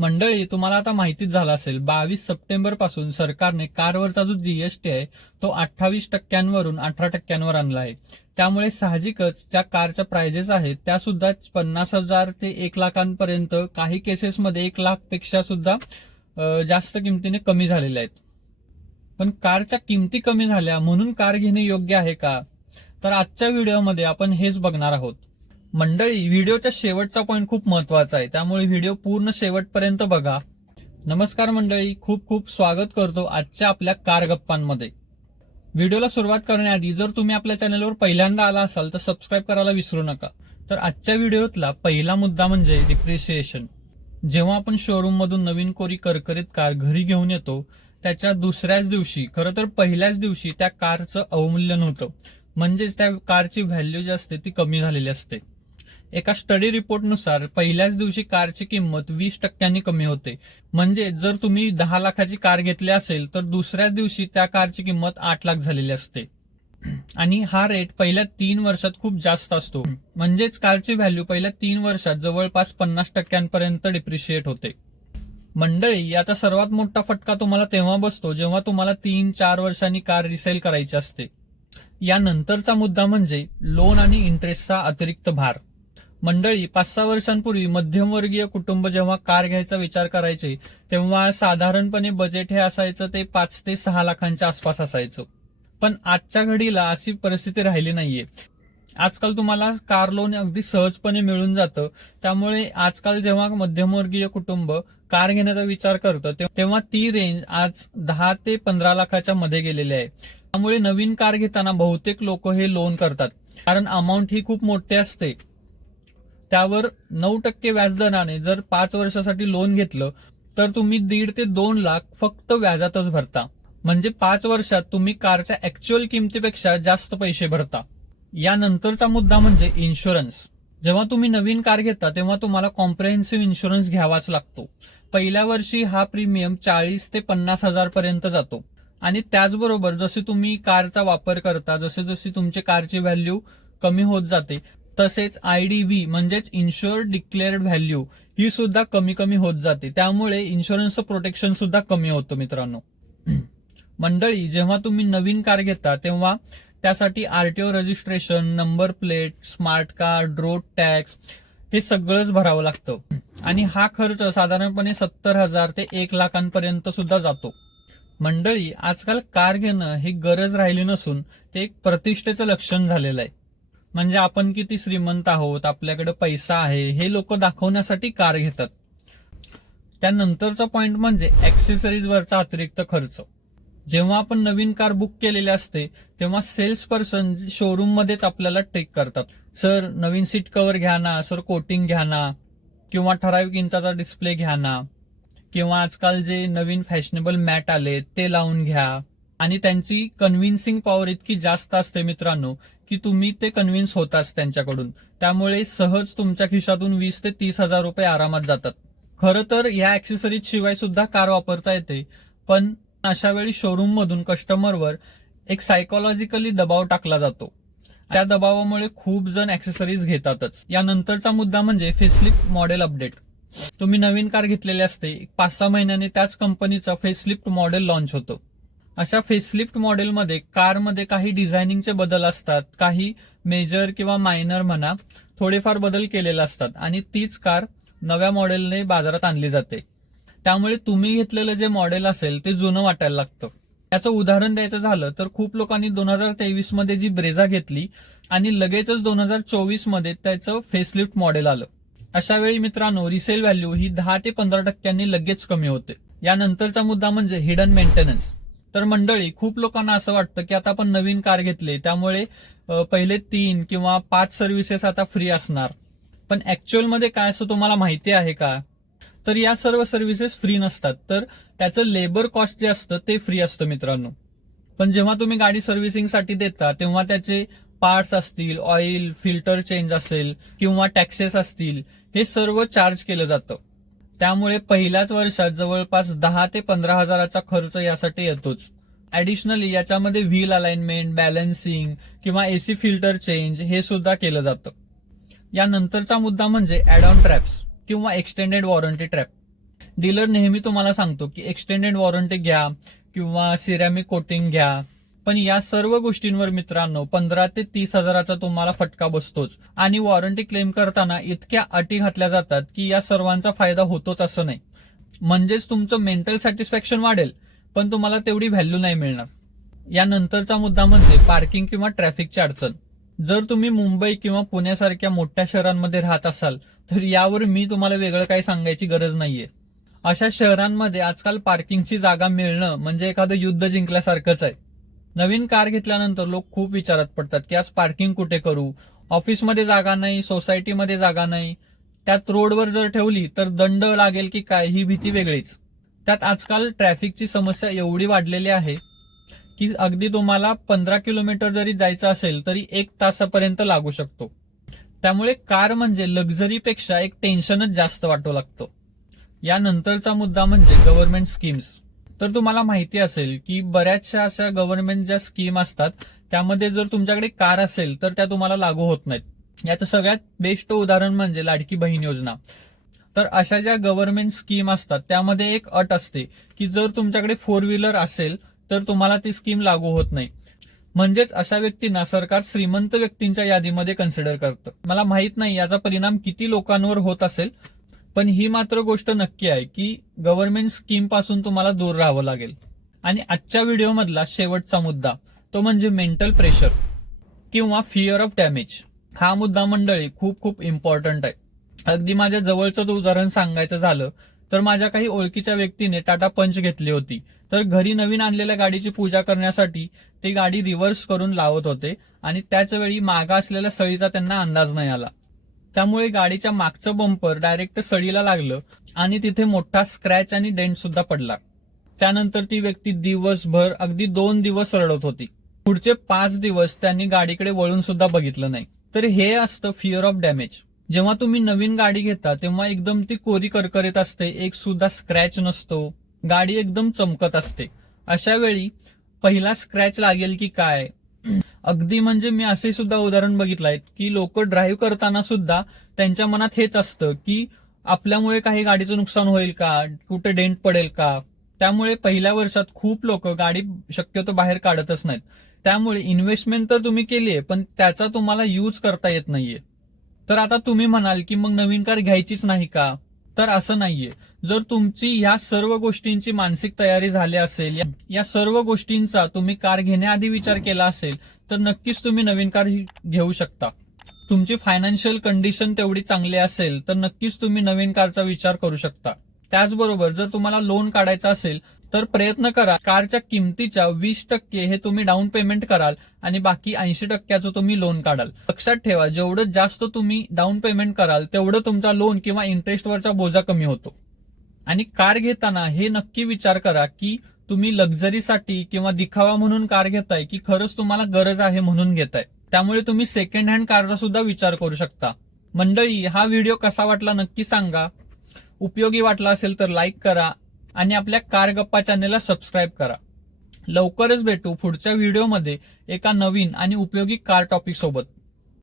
मंडळी, तुम्हाला आता माहितीच झालं असेल, 22 सप्टेंबर पासून सरकारने कारवरचा जो जीएसटी आहे तो 28% वरून 18% आणला आहे. त्यामुळे साहजिकच ज्या कारच्या प्राइजेस आहेत त्या सुद्धा 50,000 ते 1,00,000पर्यंत, काही केसेसमध्ये 1,00,000पेक्षा सुद्धा जास्त किमतीने कमी झालेल्या आहेत. पण कारच्या किमती कमी झाल्या म्हणून कार घेणे योग्य आहे का? तर आजच्या व्हिडिओमध्ये आपण हेच बघणार आहोत. मंडळी, व्हिडिओच्या शेवटचा पॉइंट खूप महत्वाचा आहे, त्यामुळे व्हिडिओ पूर्ण शेवटपर्यंत बघा. नमस्कार मंडळी, खूप खूप स्वागत करतो आजच्या आपल्या कार गप्पांमध्ये. व्हिडिओला सुरुवात करण्याआधी जर तुम्ही आपल्या चॅनलवर पहिल्यांदा आला असाल तर सबस्क्राईब करायला विसरू नका. तर आजच्या व्हिडिओतला पहिला मुद्दा म्हणजे डिप्रिसिएशन. जेव्हा आपण शोरूम मधून नवीन कोरी करकरीत कार घरी घेऊन येतो, त्याच्या दुसऱ्याच दिवशी, खरं तर पहिल्याच दिवशी त्या कारचं अवमूल्यन होतं. म्हणजेच त्या कारची व्हॅल्यू जी असते ती कमी झालेली असते. एका स्टडी रिपोर्टनुसार पहिल्याच दिवशी कारची किंमत 20% कमी होते. म्हणजे जर तुम्ही 10 लाखाची कार घेतली असेल तर दुसऱ्याच दिवशी त्या कारची किंमत 8 लाख झालेली असते. आणि हा रेट पहिल्या 3 वर्षात खूप जास्त असतो. म्हणजेच कारची व्हॅल्यू पहिल्या 3 वर्षात जवळपास 50%पर्यंत डिप्रिशिएट होते. मंडळी, याचा सर्वात मोठा फटका तुम्हाला तेव्हा बसतो जेव्हा तुम्हाला 3-4 वर्षांनी कार रिसेल करायची असते. यानंतरचा मुद्दा म्हणजे लोन आणि इंटरेस्टचा अतिरिक्त भार. मंडळी, 5-6 वर्षांपूर्वी मध्यमवर्गीय कुटुंब जेव्हा कार घ्यायचा विचार करायचे तेव्हा साधारणपणे बजेट हे असायचं ते 5 ते 6 लाखांच्या आसपास असायचं. पण आजच्या घडीला अशी परिस्थिती राहिली नाहीये. आजकाल तुम्हाला कार लोन अगदी सहजपणे मिळून जातं. त्यामुळे आजकाल जेव्हा मध्यमवर्गीय कुटुंब कार घेण्याचा विचार करतं तेव्हा ती रेंज आज 10 ते 15 लाखाच्या मध्ये गेलेली आहे. त्यामुळे नवीन कार घेताना बहुतेक लोक हे लोन करतात, कारण अमाऊंट ही खूप मोठी असते. त्यावर 9% व्याजदराने जर 5 वर्षासाठी लोन घेतलं तर तुम्ही 1.5 ते 2 लाख फक्त व्याजातच भरता. म्हणजे 5 वर्षात तुम्ही कारच्या ऍक्च्युअल किमतीपेक्षा जास्त पैसे भरता. यानंतरचा मुद्दा म्हणजे इन्शुरन्स. जेव्हा तुम्ही नवीन कार घेता तेव्हा तुम्हाला कॉम्प्रिहेन्सिव्ह इन्शुरन्स घ्यावाच लागतो. पहिल्या वर्षी हा प्रीमियम 40 ते 50 हजार पर्यंत जातो. आणि त्याचबरोबर जसे तुम्ही कारचा वापर करता, जसे जशी तुमची कारची व्हॅल्यू कमी होत जाते, तसेच IDV म्हणजेच इन्शुअर्ड डिक्लेअर्ड व्हॅल्यू ही सुद्धा कमी कमी होत जाते. त्यामुळे इन्शुरन्सचं प्रोटेक्शन सुद्धा कमी होतं मित्रांनो. मंडळी, जेव्हा तुम्ही नवीन कार घेता तेव्हा त्यासाठी RTO registration, number plate, smart card, road tax हे सगळंच भरावं लागतं. आणि हा खर्च साधारणपणे 70,000 ते 1 लाखांपर्यंत सुद्धा जातो. मंडळी, आजकाल कार घेणं ही गरज राहिली नसून ते एक प्रतिष्ठेचं लक्षण झालेलं आहे. म्हणजे आपण किती श्रीमंत आहोत, आपल्याकडे पैसा आहे, हे लोक दाखवण्यासाठी कार घेतात. त्यानंतरचा पॉइंट म्हणजे ऍक्सेसरीजवरचा अतिरिक्त खर्च. जेव्हा आपण नवीन कार बुक केलेली असते तेव्हा सेल्स पर्सन शोरूम मध्येच आपल्याला ट्रिक करतात. सर, नवीन सीट कव्हर घ्या ना, सर कोटिंग घ्या ना, किंवा ठराविक इंचाचा डिस्प्ले घ्या ना, किंवा आजकाल जे नवीन फॅशनेबल मॅट आले ते लावून घ्या. आणि त्यांची कन्व्हिन्सिंग पॉवर इतकी जास्त असते मित्रांनो की तुम्ही ते कन्व्हिन्स होताच त्यांच्याकडून. त्यामुळे सहज तुमच्या खिशातून 20 ते 30 हजार रुपये आरामात जातात. खरं तर या ऍक्सेसरीज शिवाय सुद्धा कार वापरता येते, पण अशा वेळी शोरूम मधून कस्टमरवर एक सायकोलॉजिकली दबाव टाकला जातो. त्या दबावामुळे खूप जण ऍक्सेसरीज घेतातच. यानंतरचा मुद्दा म्हणजे फेसलिफ्ट मॉडेल अपडेट. तुम्ही नवीन कार घेतलेली असते, 5-6 महिन्याने त्याच कंपनीचा फेसलिफ्ट मॉडेल लॉन्च होतो. अशा फेसलिफ्ट मॉडेलमध्ये कारमध्ये काही डिझायनिंगचे बदल असतात, काही मेजर किंवा मायनर म्हणा थोडेफार बदल केलेले असतात, आणि तीच कार नव्या मॉडेलने बाजारात आणली जाते. त्यामुळे तुम्ही घेतलेलं जे मॉडेल असेल ते जुनं वाटायला लागतं. याचं उदाहरण द्यायचं झालं तर खूप लोकांनी 2023 मध्ये जी ब्रेझा घेतली आणि लगेचच 2024 मध्ये त्याचं फेसलिफ्ट मॉडेल आलं. अशा वेळी मित्रांनो, रिसेल व्हॅल्यू ही 10 ते 15% लगेच कमी होते. यानंतरचा मुद्दा म्हणजे हिडन मेंटेनन्स. तर मंडळी, खूप लोकांना असं वाटतं की आता आपण नवीन कार घेतली त्यामुळे पहिले 3 किंवा 5 सर्व्हिसेस आता फ्री असणार. पण ऍक्च्युअल मध्ये काय असं तुम्हाला माहिती आहे का? तर या सर्व सर्व्हिसेस फ्री नसतात, तर त्याचं लेबर कॉस्ट जे असतं ते फ्री असतं मित्रांनो. पण जेव्हा तुम्ही गाडी सर्व्हिसिंगसाठी देता तेव्हा त्याचे पार्ट्स असतील, ऑइल, फिल्टर चेंज असेल किंवा टॅक्सेस असतील, हे सर्व चार्ज केलं जातं. त्यामुळे पहिल्याच वर्षात जवळपास 10 ते 15 हजाराचा खर्च यासाठी येतोच. ऍडिशनली याच्यामध्ये व्हील अलाइनमेंट, बॅलन्सिंग किंवा AC फिल्टर चेंज हे सुद्धा केलं जातं. यानंतरचा मुद्दा म्हणजे ऍड ऑन ट्रॅप्स किंवा एक्सटेंडेड वॉरंटी ट्रॅप. डीलर नेहमी तुम्हाला सांगतो की एक्सटेंडेड वॉरंटी घ्या किंवा सिरॅमिक कोटिंग घ्या, पण या सर्व गोष्टींवर मित्रांनो 15 ते 30 हजाराचा तुम्हाला फटका बसतोच. आणि वॉरंटी क्लेम करताना इतक्या अटी घातल्या जातात की या सर्वांचा फायदा होतोच असं नाही. म्हणजेच तुमचं मेंटल सॅटिस्फॅक्शन वाढेल, पण तुम्हाला तेवढी व्हॅल्यू नाही मिळणार. यानंतरचा मुद्दा म्हणजे पार्किंग किंवा ट्रॅफिकची अडचण. जर तुम्ही मुंबई किंवा पुण्यासारख्या मोठ्या शहरांमध्ये राहत असाल तर यावर मी तुम्हाला वेगळं काही सांगायची गरज नाहीये. अशा शहरांमध्ये आजकाल पार्किंगची जागा मिळणं म्हणजे एखादं युद्ध जिंकल्यासारखंच आहे. नवीन कार घेतल्यानंतर लोक खूप विचारात पडतात की आज पार्किंग कुठे करू, ऑफिसमध्ये जागा नाही, सोसायटीमध्ये जागा नाही, त्यात रोडवर जर ठेवली तर दंड लागेल की काय, ही भीती वेगळीच. त्यात आजकाल ट्रॅफिकची समस्या एवढी वाढलेली आहे की अगदी तुम्हाला 15 किलोमीटर जरी जायचं असेल तरी 1 तासापर्यंत लागू शकतो. त्यामुळे कार म्हणजे लक्झरीपेक्षा एक टेन्शनच जास्त वाटू लागतं. यानंतरचा मुद्दा म्हणजे गव्हर्नमेंट स्कीम्स. तर तुम्हाला माहिती असेल की बऱ्याचशा अशा गव्हर्नमेंट ज्या स्कीम असतात त्यामध्ये जर तुमच्याकडे कार असेल तर त्या तुम्हाला लागू होत नाहीत. याचं सगळ्यात बेस्ट उदाहरण म्हणजे लाडकी बहीण योजना. तर अशा ज्या गव्हर्नमेंट स्कीम असतात त्यामध्ये एक अट असते की जर तुमच्याकडे 4 व्हीलर असेल तर तुम्हाला ती स्कीम लागू होत नाही. म्हणजेच अशा व्यक्तींना सरकार श्रीमंत व्यक्तींच्या यादीमध्ये कन्सिडर करतं. मला माहित नाही याचा परिणाम किती लोकांवर होत असेल, पण ही मात्र गोष्ट नक्की आहे की गव्हर्नमेंट स्कीम पासून तुम्हाला दूर राहावं लागेल. आणि आजच्या व्हिडिओमधला शेवटचा मुद्दा तो म्हणजे मेंटल प्रेशर किंवा फिअर ऑफ डॅमेज. हा मुद्दा मंडळी खूप खूप इम्पॉर्टंट आहे. अगदी माझ्या जवळचं उदाहरण सांगायचं झालं तर माझ्या काही ओळखीच्या व्यक्तीने टाटा पंच घेतली होती. तर घरी नवीन आणलेल्या गाडीची पूजा करण्यासाठी ते गाडी रिव्हर्स करून लावत होते आणि त्याच वेळी मागा असलेल्या सळीचा त्यांना अंदाज नाही आला. त्यामुळे गाडीच्या मागचं बंपर डायरेक्ट सळीला लागलं आणि तिथे मोठा स्क्रॅच आणि डेंट सुद्धा पडला. त्यानंतर ती व्यक्ती दिवसभर अगदी 2 दिवस रडत होती. पुढचे 5 दिवस त्यांनी गाडीकडे वळून सुद्धा बघितलं नाही. तर हे असतं फिअर ऑफ डॅमेज. जेव्हा तुम्ही नवीन गाडी घेता तेव्हा एकदम ती कोरी करकरीत असते, एक सुद्धा स्क्रॅच नसतो, गाडी एकदम चमकत असते. अशा वेळी पहिला स्क्रॅच लागेल की काय, अगदी म्हणजे मी असे सुद्धा उदाहरण बघितलंय की लोक ड्राईव्ह करताना सुद्धा त्यांच्या मनात हेच असतं की आपल्यामुळे काही गाडीचं नुकसान होईल का, कुठे डेंट पडेल का. त्यामुळे पहिल्या वर्षात खूप लोक गाडी शक्यतो बाहेर काढतच नाहीत. त्यामुळे इन्व्हेस्टमेंट तर तुम्ही केलीये पण त्याचा तुम्हाला यूज करता येत नाहीये. तर आता तुम्ही म्हणाल की मग नवीन कार घ्यायचीच नाही का, तर असं नाहीये. जर तुमची या सर्व गोष्टींची मानसिक तयारी झाली असेल, या सर्व गोष्टींचा तुम्ही कार घेण्याआधी विचार केला असेल तर नक्कीच तुम्ही नवीन कार घेऊ शकता. तुमची फायनान्शियल कंडिशन तेवढी चांगली असेल तर नक्कीच तुम्ही नवीन कारचा विचार करू शकता. त्याचबरोबर जर तुम्हाला लोन काढायचं असेल तर प्रयत्न करा कारच्या किमतीच्या 20% हे तुम्ही डाऊन पेमेंट कराल आणि बाकी 80% तुम्ही लोन काढाल. लक्षात ठेवा, जेवढं जास्त तुम्ही डाऊन पेमेंट कराल तेवढं तुमचा लोन किंवा इंटरेस्टवरचा बोजा कमी होतो. आणि कार घेताना हे नक्की विचार करा की तुम्ही लक्झरीसाठी किंवा दिखावा म्हणून कार घेताय की खरंच तुम्हाला गरज आहे म्हणून घेताय. त्यामुळे तुम्ही सेकंड हँड कारचा सुद्धा विचार करू शकता. मंडळी, हा व्हिडिओ कसा वाटला नक्की सांगा. उपयोगी वाटला असेल तर लाईक करा आणि आपल्या कार गप्पा चॅनेलला सबस्क्राईब करा. लवकरच भेटू पुढच्या व्हिडिओमध्ये एका नवीन आणि उपयोगी कार टॉपिक सोबत.